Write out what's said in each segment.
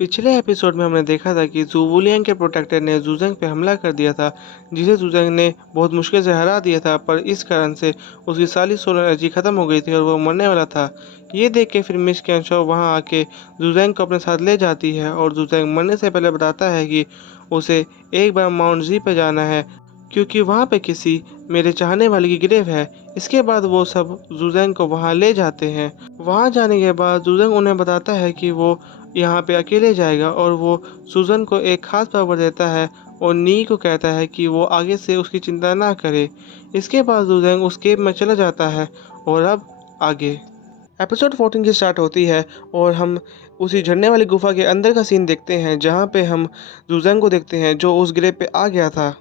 पिछले एपिसोड में हमने देखा था कि ज़ुवुलियांग के प्रोटेक्टर ने ज़ुज़ेंग पे हमला कर दिया था, जिसे ज़ुज़ेंग ने बहुत मुश्किल से हरा दिया था, पर इस कारण से उसकी सारी सोलर एनर्जी खत्म हो गई थी और वो मरने वाला था। ये देख के फिर मिस कैंशो वहाँ आके ज़ुज़ेंग को अपने साथ ले जाती है और ज़ुज़ेंग मरने से पहले बताता है कि उसे एक बार माउंट जी पे जाना है, क्योंकि वहाँ पे किसी मेरे चाहने वाले की ग्रेव है। इसके बाद वो सब ज़ुज़ेंग को वहाँ ले जाते हैं। वहाँ जाने के बाद ज़ुज़ेंग उन्हें बताता है कि वो यहाँ पे अकेले जाएगा और वो सुज़न को एक खास पावर देता है और नी को कहता है कि वो आगे से उसकी चिंता ना करे। इसके बाद ज़ुज़ेंग उस केव में चला जाता है और अब आगे एपिसोड 14 की स्टार्ट होती है और हम उसी झरने वाली गुफा के अंदर का सीन देखते हैं, जहाँ पे हम ज़ुज़ेंग को देखते हैं जो उस ग्रेव पे आ गया था।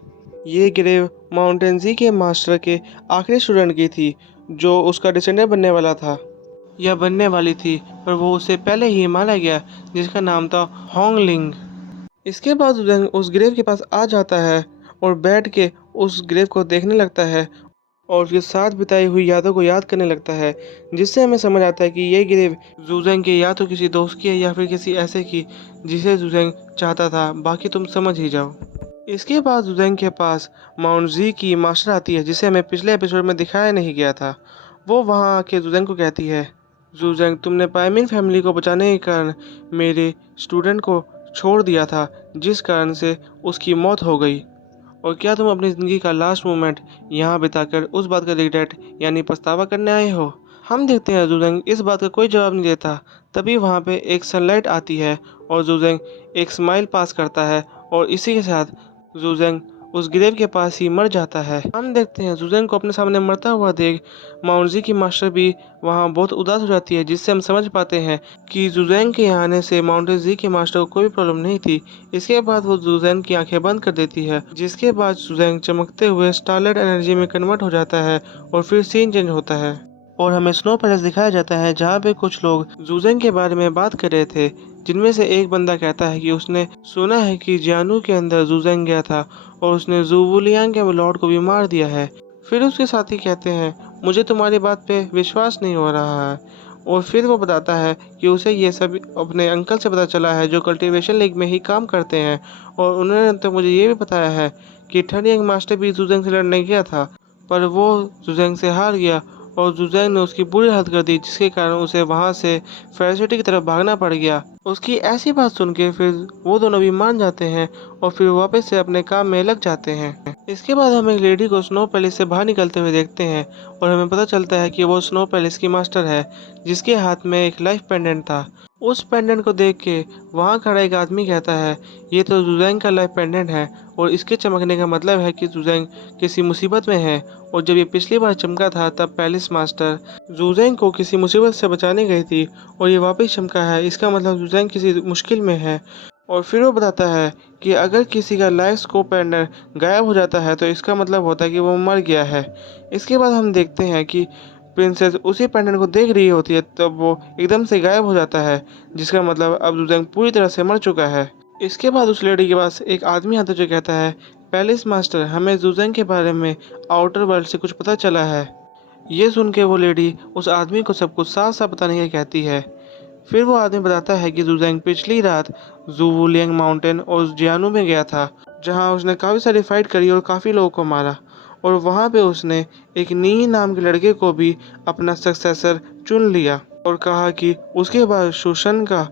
ये ग्रेव माउंटेन जी के मास्टर के आखिरी स्टूडेंट की थी, जो उसका डिसेंडेंट बनने वाला था या बनने वाली थी, पर वो उससे पहले ही मारा गया, जिसका नाम था होंगलिंग। इसके बाद ज़ुदेंग उस ग्रेव के पास आ जाता है और बैठ के उस ग्रेव को देखने लगता है और उसके साथ बिताई हुई यादों को याद करने लगता है, जिससे हमें समझ आता है कि ये ग्रेव ज़ुदेंग के या तो किसी दोस्त की है या फिर किसी ऐसे की जिसे ज़ुदेंग चाहता था। बाकी तुम समझ ही जाओ। इसके बाद ज़ुदेंग के पास माउंट जी की मास्टर आती है, जिसे हमें पिछले एपिसोड में दिखाया नहीं गया था। वो वहाँ आके ज़ुदेंग को कहती है, ज़ुज़ेंग, तुमने पायमिन फैमिली को बचाने के कारण मेरे स्टूडेंट को छोड़ दिया था, जिस कारण से उसकी मौत हो गई। और क्या तुम अपनी ज़िंदगी का लास्ट मोमेंट यहाँ बिताकर उस बात का रिग्रेट यानी पछतावा करने आए हो? हम देखते हैं ज़ुज़ेंग इस बात का कोई जवाब नहीं देता। तभी वहाँ पे एक सनलाइट आती है और ज़ुज़ेंग एक स्माइल पास करता है और इसी के साथ ज़ुज़ेंग उस ग्रेव के पास ही मर जाता है। हम देखते हैं ज़ुज़ेंग को अपने सामने मरता हुआ देख माउंट जी की मास्टर भी वहाँ बहुत उदास हो जाती है, जिससे हम समझ पाते हैं कि ज़ुज़ेंग के यहाँ आने से माउंटेन जी के मास्टर को कोई प्रॉब्लम नहीं थी। इसके बाद वो ज़ुज़ेंग की आंखें बंद कर देती है, जिसके बाद ज़ुज़ेंग चमकते हुए स्टारलाइट एनर्जी में कन्वर्ट हो जाता है और फिर सीन चेंज होता है और हमें स्नो पैलेस दिखाया जाता है, जहाँ पे कुछ लोग ज़ुज़ेंग के बारे में बात कर रहे थे, जिनमें से एक बंदा कहता है कि उसने सुना है कि जियानु के अंदर ज़ुज़ेंग गया था और उसने ज़ुवुलियांग के लॉर्ड को भी मार दिया है। फिर उसके साथी कहते हैं, मुझे तुम्हारी बात पे विश्वास नहीं हो रहा है। और फिर वो बताता है कि उसे ये सब अपने अंकल से पता चला है, जो कल्टीवेशन लीग में ही काम करते हैं, और उन्होंने तो मुझे ये भी बताया है कि थर्ड यंग मास्टर भी ज़ुज़ेंग से लड़ने गया था, पर वो ज़ुज़ेंग से हार गया और ज़ुज़ेंग ने उसकी बुरी हालत कर दी, जिसके कारण उसे वहाँ से फेयर सिटी की तरफ भागना पड़ गया। उसकी ऐसी बात सुन के फिर वो दोनों भी मान जाते हैं और फिर वापस से अपने काम में लग जाते हैं। इसके बाद हम एक लेडी को स्नो पैलेस से बाहर निकलते हुए देखते हैं और हमें पता चलता है कि वो स्नो पैलेस की मास्टर है, जिसके हाथ में एक लाइफ पेंडेंट था। उस पेंडेंट को देख के वहाँ खड़ा एक आदमी कहता है, ये तो ज़ुज़ेंग का लाइफ पेंडेंट है और इसके चमकने का मतलब है कि ज़ुज़ेंग किसी मुसीबत में है। और जब ये पिछली बार चमका था, तब पैलेस मास्टर ज़ुज़ेंग को किसी मुसीबत से बचाने गई थी और ये वापस चमका है, इसका मतलब ज़ुज़ेंग किसी मुश्किल में है। और फिर वो बताता है कि अगर किसी का लाइफ स्कोप पेंडेंट गायब हो जाता है, तो इसका मतलब होता है कि वो मर गया है। इसके बाद हम देखते हैं कि प्रिंसेस उसी पेंडेंट को देख रही होती है, तब वो एकदम से गायब हो जाता है, जिसका मतलब अब ज़ुज़ेंग पूरी तरह से मर चुका है। इसके बाद उस लेडी के पास एक आदमी आता है जो कहता है, पैलेस मास्टर, हमें ज़ुज़ेंग के बारे में आउटर वर्ल्ड से कुछ पता चला है। ये सुन के वो लेडी उस आदमी को सब कुछ साफ साफ बताने के कहती है। फिर वो आदमी बताता है कि ज़ुज़ेंग पिछली रात ज़ुवुलियांग माउंटेन और जियानु में गया था, जहाँ उसने काफ़ी सारी फाइट करी और काफ़ी लोगों को मारा, और वहाँ पे उसने एक नी नाम के लड़के को भी अपना सक्सेसर चुन लिया और कहा कि उसके बाद शोशन का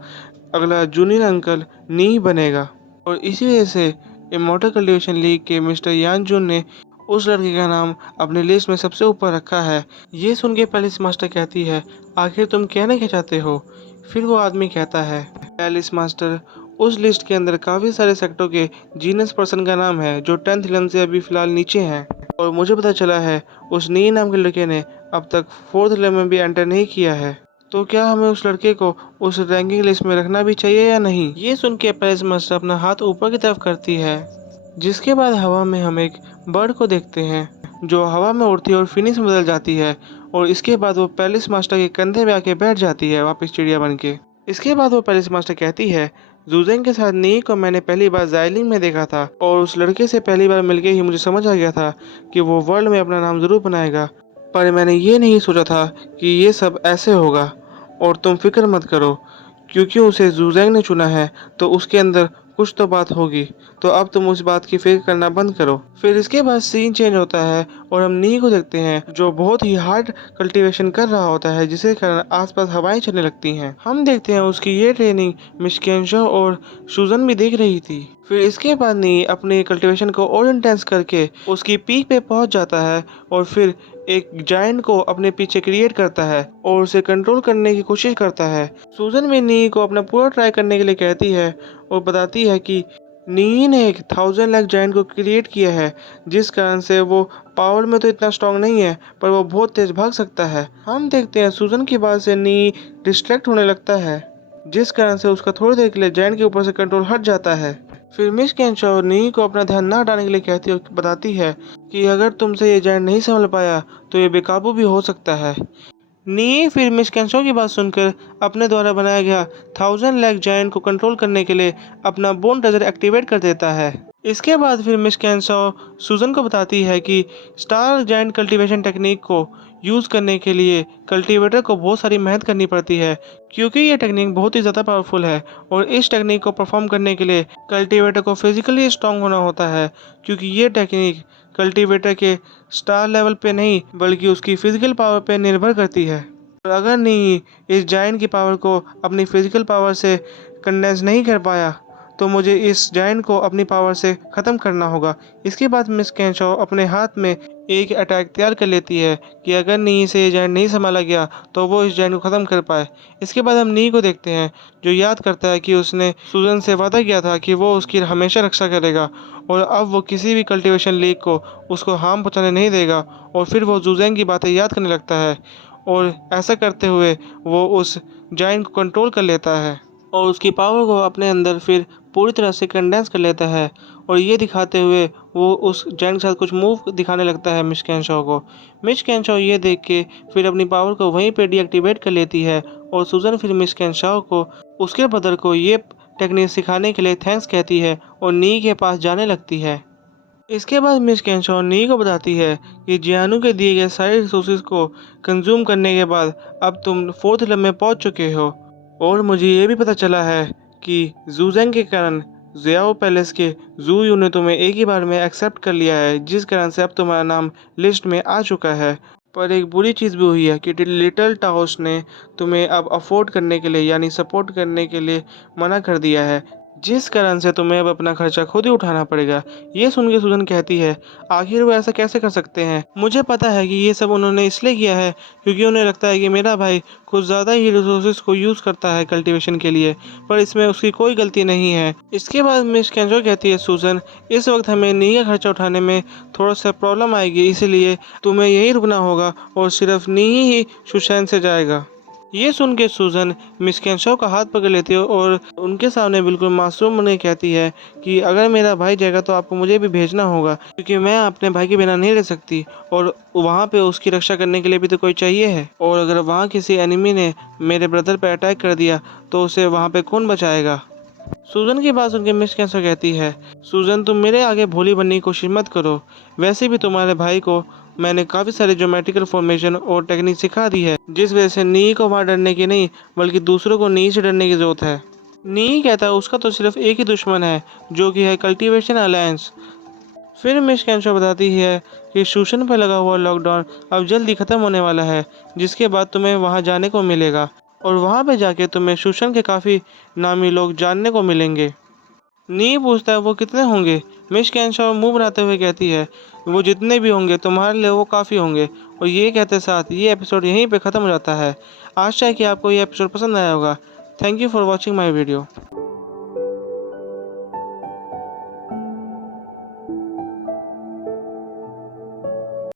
अगला जूनियर अंकल नी बनेगा। और इसी वजह से इमॉर्टल कल्टीवेशन लीग के मिस्टर यानजुन ने उस लड़के का नाम अपनी लिस्ट में सबसे ऊपर रखा है। ये सुन के पैलेस मास्टर कहती है, आखिर तुम कहना क्या चाहते हो? फिर वो आदमी कहता है, पैलेस मास्टर, उस लिस्ट के अंदर काफ़ी सारे सेक्टरों के जीनस पर्सन का नाम है जो 10th इलेवन से अभी फ़िलहाल नीचे हैं, और मुझे पता चला है उस नी नाम के लड़के ने अब तक 4th इलेवन में भी एंटर नहीं किया है। तो क्या हमें उस लड़के को उस रैंकिंग लिस्ट में रखना भी चाहिए या नहीं? ये सुन के पैलेस मास्टर अपना हाथ ऊपर की तरफ करती है, जिसके बाद हवा में हम एक बर्ड को देखते हैं जो हवा में उड़ती है और फिनिश में बदल जाती है, और इसके बाद वो पैलेस मास्टर के कंधे पे आके बैठ जाती है वापस चिड़िया बन के। इसके बाद वो पैलेस मास्टर कहती है, ज़ुज़ेंग के साथ नी को मैंने पहली बार ज़ाइलिंग में देखा था और उस लड़के से पहली बार मिलके ही मुझे समझ आ गया था कि वो वर्ल्ड में अपना नाम ज़रूर बनाएगा, पर मैंने ये नहीं सोचा था कि ये सब ऐसे होगा। और तुम फिक्र मत करो, क्योंकि उसे जुजैंग ने चुना है तो उसके अंदर कुछ तो बात होगी, तो अब तुम उस बात की फिक्र करना बंद करो। फिर इसके बाद सीन चेंज होता है और हम नी को देखते हैं जो बहुत ही हार्ड कल्टीवेशन कर रहा होता है, जिसके कारण आसपास हवाएं चलने लगती हैं। हम देखते हैं उसकी ये ट्रेनिंग मिस केंशो और सूजन भी देख रही थी। फिर इसके बाद नी अपने कल्टीवेशन को और इंटेंस करके उसकी पीक पे पहुंच जाता है और फिर एक जायंट को अपने पीछे क्रिएट करता है और उसे कंट्रोल करने की कोशिश करता है। सूजन भी नी को अपना पूरा ट्राई करने के लिए कहती है और बताती है कि नी ने एक 1000 लाख जायंट को क्रिएट किया है, जिस कारण से वो पावर में तो इतना स्ट्रांग नहीं है पर वो बहुत तेज भाग सकता है। हम देखते हैं सूजन की बात से नी डिस्ट्रैक्ट होने लगता है, जिस कारण से उसका थोड़ी देर के लिए जायंट के ऊपर से कंट्रोल हट जाता है। फिर मिस केंशो नी को अपना ध्यान न हटाने के लिए कहती और बताती है कि अगर तुमसे ये जायंट नहीं संभल पाया तो ये बेकाबू भी हो सकता है। नी फिर मिस केंशो की बात सुनकर अपने द्वारा बनाया गया 1000 लाख जायंट को कंट्रोल करने के लिए अपना बोन ट्रेजर एक्टिवेट कर देता है। इसके बाद फिर मिस केंशो सूजन को बताती है कि स्टार जायंट कल्टीवेशन टेक्निक को यूज़ करने के लिए कल्टीवेटर को बहुत सारी मेहनत करनी पड़ती है, क्योंकि ये टेक्निक बहुत ही ज़्यादा पावरफुल है और इस टेक्निक को परफॉर्म करने के लिए कल्टीवेटर को फिजिकली स्ट्रांग होना होता है, क्योंकि ये टेक्निक कल्टीवेटर के स्टार लेवल पे नहीं बल्कि उसकी फिजिकल पावर पे निर्भर करती है। और अगर नहीं इस जायंट की पावर को अपनी फिजिकल पावर से कंडेंस नहीं कर पाया तो मुझे इस जायंट को अपनी पावर से ख़त्म करना होगा। इसके बाद मिस केंशो अपने हाथ में एक अटैक तैयार कर लेती है कि अगर नी से ये जायंट नहीं संभाला गया तो वो इस जायंट को ख़त्म कर पाए। इसके बाद हम नी को देखते हैं जो याद करता है कि उसने सूजन से वादा किया था कि वो उसकी हमेशा रक्षा करेगा और अब वो किसी भी कल्टीवेशन लीग को उसको हार्म पहुँचाने नहीं देगा। और फिर वो जुजैंग की बातें याद करने लगता है और ऐसा करते हुए वो उस जायंट को कंट्रोल कर लेता है और उसकी पावर को अपने अंदर फिर पूरी तरह से कंडेंस कर लेता है। और ये दिखाते हुए वो उस जायंट के साथ कुछ मूव दिखाने लगता है मिस केंशो को। मिस केंशो ये देख के फिर अपनी पावर को वहीं पे डीएक्टिवेट कर लेती है और सूजन फिर मिस केंशो को उसके ब्रदर को ये टेक्निक सिखाने के लिए थैंक्स कहती है और नी के पास जाने लगती है। इसके बाद मिस केंशो नी को बताती है कि जियानू के दिए गए सारे रिसोर्सेज को कंज्यूम करने के बाद अब तुम 4th लब में पहुंच चुके हो और मुझे ये भी पता चला है कि जुजैंग के कारण ज़ियाओ पैलेस के जू यू ने तुम्हें एक ही बार में एक्सेप्ट कर लिया है, जिस कारण से अब तुम्हारा नाम लिस्ट में आ चुका है। पर एक बुरी चीज़ भी हुई है कि लिटिल टाउस ने तुम्हें अब अफोर्ड करने के लिए यानी सपोर्ट करने के लिए मना कर दिया है, जिस कारण से तुम्हें अब अपना खर्चा खुद ही उठाना पड़ेगा। ये सुन के सूजन कहती है आखिर वो ऐसा कैसे कर सकते हैं। मुझे पता है कि ये सब उन्होंने इसलिए किया है क्योंकि उन्हें लगता है कि मेरा भाई कुछ ज़्यादा ही रिसोर्सेज को यूज़ करता है कल्टीवेशन के लिए, पर इसमें उसकी कोई गलती नहीं है। इसके बाद मिस केंजो कहती है सूजन इस वक्त हमें नी का खर्चा उठाने में थोड़ा सा प्रॉब्लम आएगी, इसलिए तुम्हें यहीं रुकना होगा और सिर्फ नी ही सुशैन से जाएगा। ये सुन के सूजन मिस केंशो का हाथ पकड़ लेती है और उनके सामने बिल्कुल मासूम बने कहती है कि अगर मेरा भाई जाएगा तो आपको मुझे भी भेजना होगा, क्योंकि मैं अपने भाई के बिना नहीं रह सकती और वहाँ पे उसकी रक्षा करने के लिए भी तो कोई चाहिए है। और अगर वहाँ किसी एनिमी ने मेरे ब्रदर पर अटैक कर दिया तो उसे वहाँ पे कौन बचाएगा। सूजन की बात सुनकर मिस केंशो कहती है सूजन तुम मेरे आगे भोली बनने की कोशिश मत करो, वैसे भी तुम्हारे भाई को मैंने काफ़ी सारे ज्योमेट्रिकल फॉर्मेशन और टेक्निक सिखा दी है, जिस वजह से नी को वहाँ डरने की नहीं बल्कि दूसरों को नी से डरने की ज़रूरत है। नी कहता है उसका तो सिर्फ एक ही दुश्मन है जो कि है कल्टीवेशन अलायंस। फिर मिस केंशो बताती है कि शूशन पर लगा हुआ लॉकडाउन अब जल्दी ख़त्म होने वाला है, जिसके बाद तुम्हें वहाँ जाने को मिलेगा और वहाँ पे जाके तुम्हें शूशन के काफ़ी नामी लोग जानने को मिलेंगे। नी पूछता है वो कितने होंगे। मिस केंशो मुंह बनाते हुए कहती है वो जितने भी होंगे तुम्हारे लिए वो काफ़ी होंगे। और ये कहते साथ ये एपिसोड यहीं पे ख़त्म हो जाता है। आशा है कि आपको ये एपिसोड पसंद आया होगा। Thank you for watching my video.